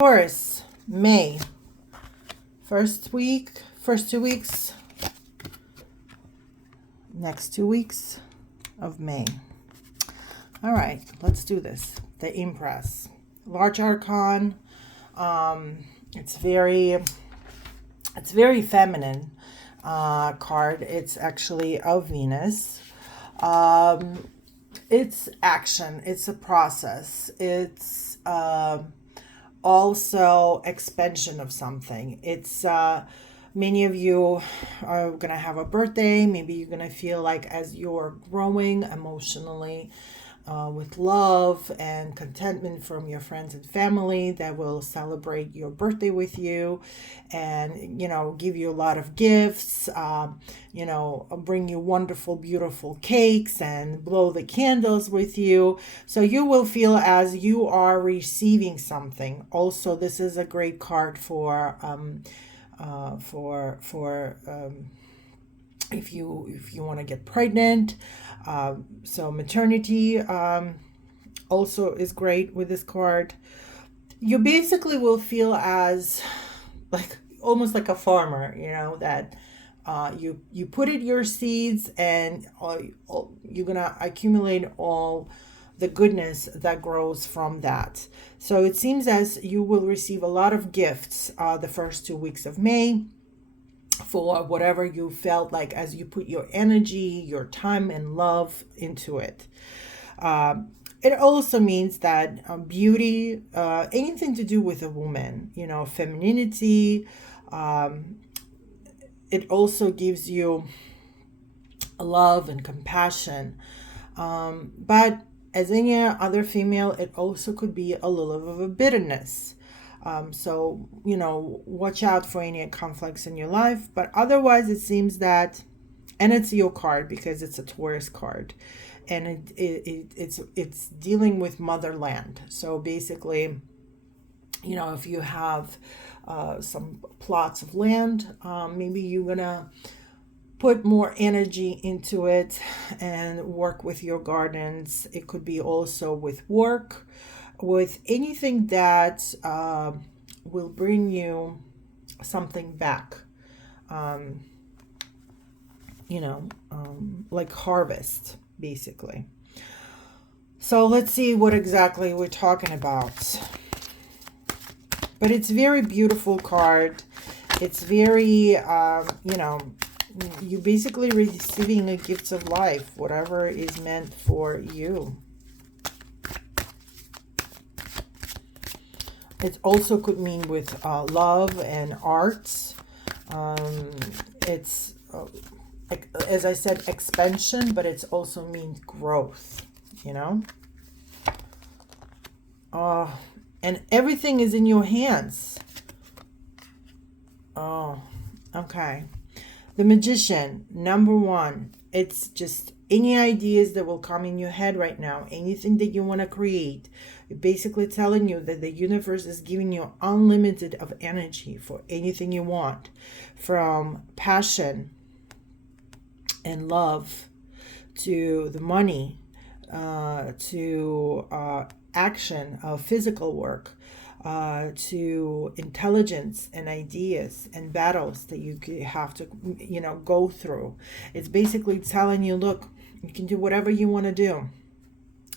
Taurus, May. First 2 weeks, next 2 weeks of May. All right, let's do this. The Empress. Large Archon. It's very feminine card. It's actually of Venus. It's action. It's a process. It's also expansion of something. It's many of you are gonna have a birthday. Maybe you're gonna feel like as you're growing emotionally, with love and contentment from your friends and family that will celebrate your birthday with you, and give you a lot of gifts, bring you wonderful beautiful cakes and blow the candles with you. So you will feel as you are receiving something. Also, this is a great card for if you want to get pregnant. So maternity also is great with this card. You basically will feel as like almost like a farmer, that you put in your seeds, and you're gonna accumulate all the goodness that grows from that. So it seems as you will receive a lot of gifts the first 2 weeks of May, for whatever you felt like as you put your energy, your time, and love into it. It also means that beauty, anything to do with a woman, femininity, it also gives you love and compassion. But as any other female, it also could be a little of a bitterness. So, watch out for any conflicts in your life. But otherwise, it seems that, and it's your card because it's a Taurus card, and it's dealing with motherland. So basically, if you have some plots of land, maybe you're gonna put more energy into it and work with your gardens. It could be also with work, with anything that will bring you something back, like harvest, basically. So let's see what exactly we're talking about. But it's very beautiful card. It's very, you basically receiving a gift of life, whatever is meant for you. It also could mean with love and arts. It's, like, as I said, expansion, but it's also means growth, and everything is in your hands. Oh, okay. The Magician, number 1. It's just any ideas that will come in your head right now, anything that you want to create. It's basically telling you that the universe is giving you unlimited of energy for anything you want, from passion and love to the money, to action of physical work, to intelligence and ideas and battles that you have to go through. It's basically telling you, look, you can do whatever you want to do.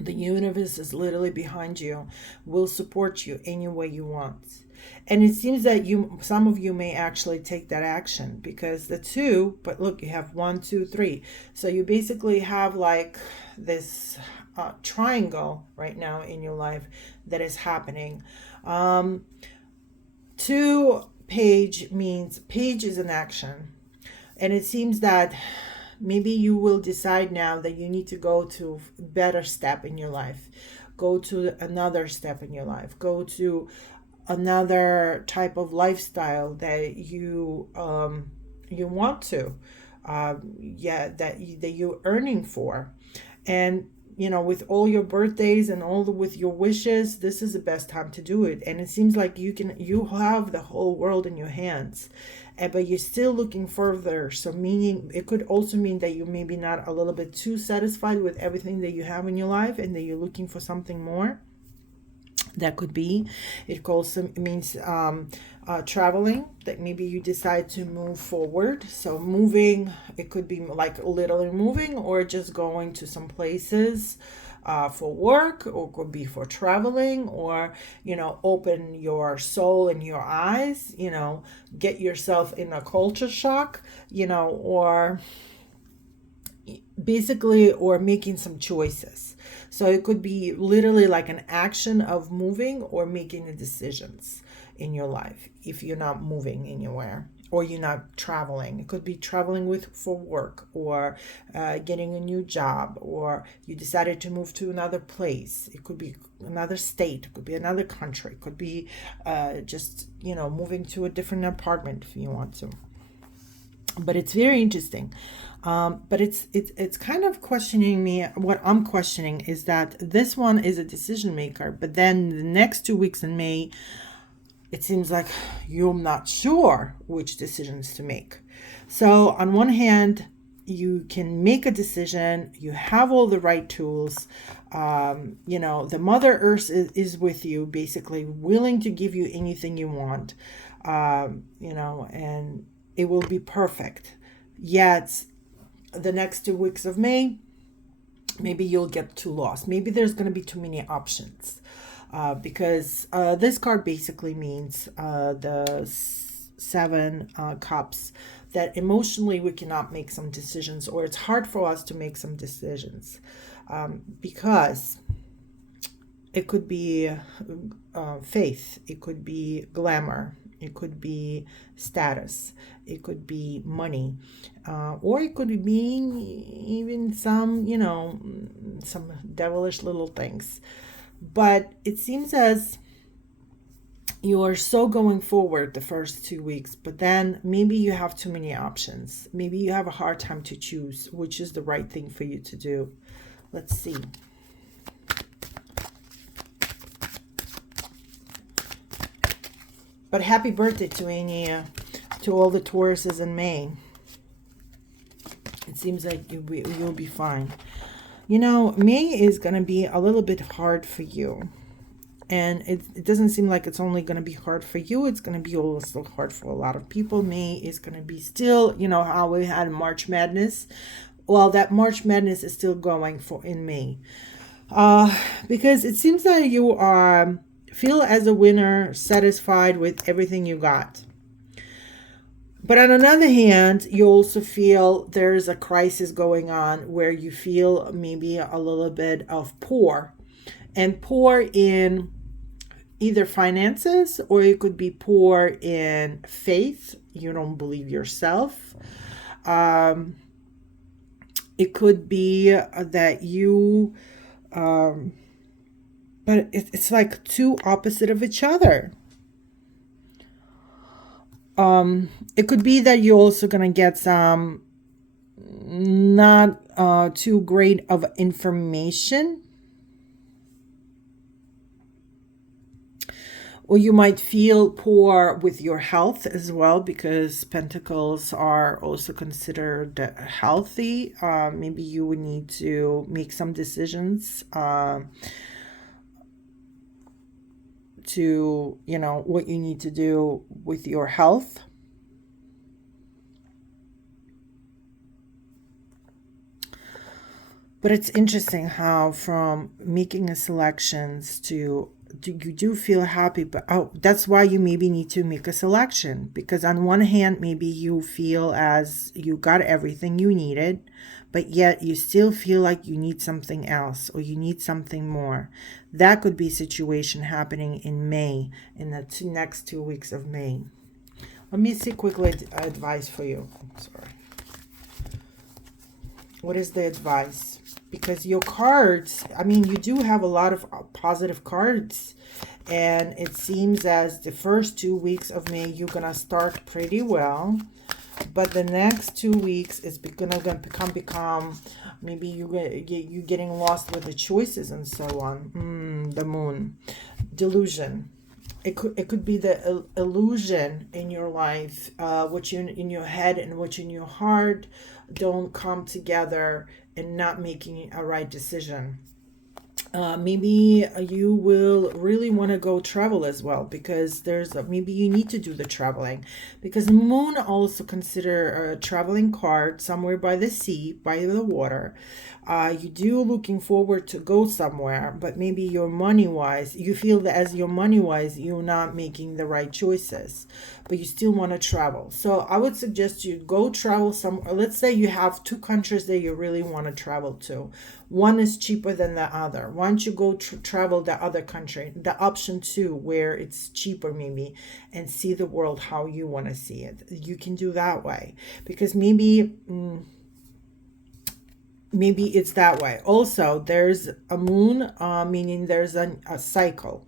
The universe is literally behind you, will support you any way you want. And it seems that some of you may actually take that action, because the 2, but look, you have 1, 2, 3. So you basically have like this triangle right now in your life that is happening. 2 page means page is an action. And it seems that maybe you will decide now that you need to go to a better step in your life. Go to another step in your life. Go to another type of lifestyle that you want to, that you're earning for. And with all your birthdays and with your wishes, this is the best time to do it. And it seems like you have the whole world in your hands, but you're still looking further. So meaning, it could also mean that you maybe not a little bit too satisfied with everything that you have in your life, and that you're looking for something more. That could be. It also means traveling, that maybe you decide to move forward. So moving, it could be like literally moving or just going to some places for work, or could be for traveling, or open your soul and your eyes, get yourself in a culture shock, or basically, or making some choices. So it could be literally like an action of moving or making the decisions in your life if you're not moving anywhere or you're not traveling. It could be traveling with for work, or getting a new job, or you decided to move to another place. It could be another state, it could be another country, it could be just moving to a different apartment if you want to. But it's very interesting. But it's kind of questioning me. What I'm questioning is that this one is a decision maker, but then the next 2 weeks in May, it seems like you're not sure which decisions to make. So on one hand, you can make a decision, you have all the right tools. The Mother Earth is with you, basically willing to give you anything you want, and it will be perfect. Yet the next 2 weeks of May, maybe you'll get too lost. Maybe there's going to be too many options. Because this card basically means the seven cups, that emotionally we cannot make some decisions, or it's hard for us to make some decisions, because it could be faith, it could be glamour, it could be status, it could be money, or it could be even some, some devilish little things. But it seems as you are so going forward the first 2 weeks, but then maybe you have too many options. Maybe you have a hard time to choose which is the right thing for you to do. Let's see. But happy birthday to all the Tauruses in May. It seems like you'll be fine. May is going to be a little bit hard for you. And it doesn't seem like it's only going to be hard for you. It's going to be also hard for a lot of people. May is going to be still, how we had March Madness. Well, that March Madness is still going for in May. Because it seems that you feel as a winner, satisfied with everything you got. But on another hand, you also feel there's a crisis going on where you feel maybe a little bit of poor. And poor in either finances, or it could be poor in faith. You don't believe yourself. It could be that you... but it's like two opposite of each other. It could be that you're also going to get some not too great of information. Or you might feel poor with your health as well, because pentacles are also considered healthy. Maybe you would need to make some decisions to, what you need to do with your health. But it's interesting how from making a selections to you do feel happy, but that's why you maybe need to make a selection, because on one hand, maybe you feel as you got everything you needed, but yet you still feel like you need something else, or you need something more. That could be a situation happening in May, in the next 2 weeks of May. Let me see quickly advice for you. Sorry. What is the advice? Because your cards, you do have a lot of positive cards. And it seems as the first 2 weeks of May, you're going to start pretty well. But the next 2 weeks is going to become maybe you getting lost with the choices and so on. The moon. Delusion. It could be the illusion in your life, what you in your head and what in your heart don't come together, and not making a right decision. Maybe you will really want to go travel as well, because maybe you need to do the traveling, because moon also consider a traveling card somewhere by the sea, by the water. You do looking forward to go somewhere, but maybe your money wise, you feel that as your money wise, you're not making the right choices, but you still want to travel. So I would suggest you go travel somewhere. Let's say you have two countries that you really want to travel to. One is cheaper than the other. Why don't you go travel the other country, the option two, where it's cheaper maybe, and see the world how you want to see it. You can do that way, because maybe it's that way. Also, there's a moon, meaning there's a cycle.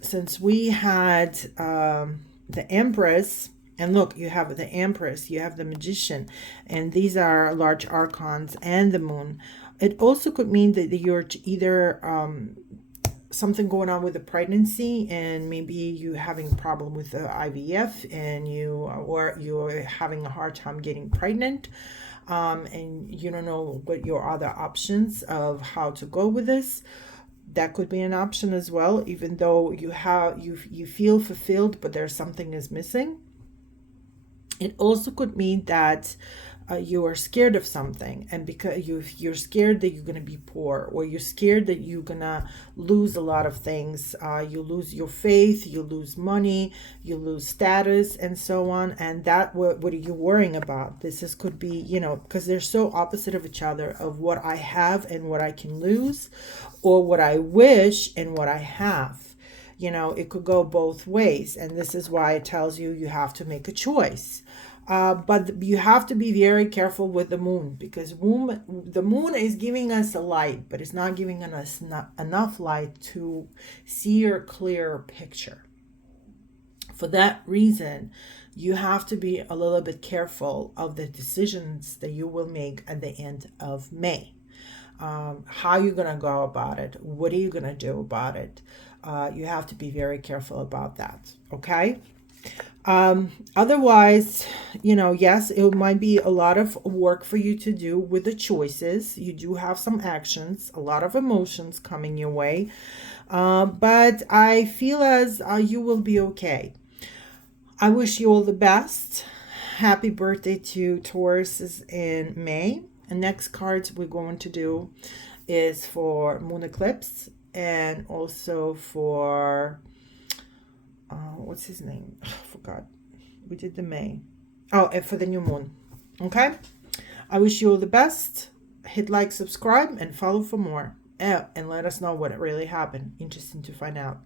Since we had the Empress, and look, you have the Empress, you have the Magician, and these are large archons, and the moon. It also could mean that you're either something going on with the pregnancy, and maybe you having a problem with the IVF, and you're having a hard time getting pregnant, and you don't know what your other options of how to go with this. That could be an option as well, even though you feel fulfilled, but there's something is missing. It also could mean that you are scared of something, and because you're scared that you're going to be poor, or you're scared that you're going to lose a lot of things. You lose your faith, you lose money, you lose status, and so on. And that, what are you worrying about? Could be, because they're so opposite of each other, of what I have and what I can lose, or what I wish and what I have. It could go both ways, and this is why it tells you have to make a choice. But you have to be very careful with the moon, because the moon is giving us a light, but it's not giving us enough light to see a clear picture. For that reason, you have to be a little bit careful of the decisions that you will make at the end of May. How you're going to go about it, what are you going to do about it. You have to be very careful about that, okay? Otherwise, yes, it might be a lot of work for you to do with the choices. You do have some actions, a lot of emotions coming your way, but I feel as you will be okay. I wish you all the best. Happy birthday to Taurus in May. The next cards we're going to do is for moon eclipse, and also for what's his name? I forgot. We did the May. Oh, and for the new moon. Okay. I wish you all the best. Hit like, subscribe, and follow for more. And let us know what really happened. Interesting to find out.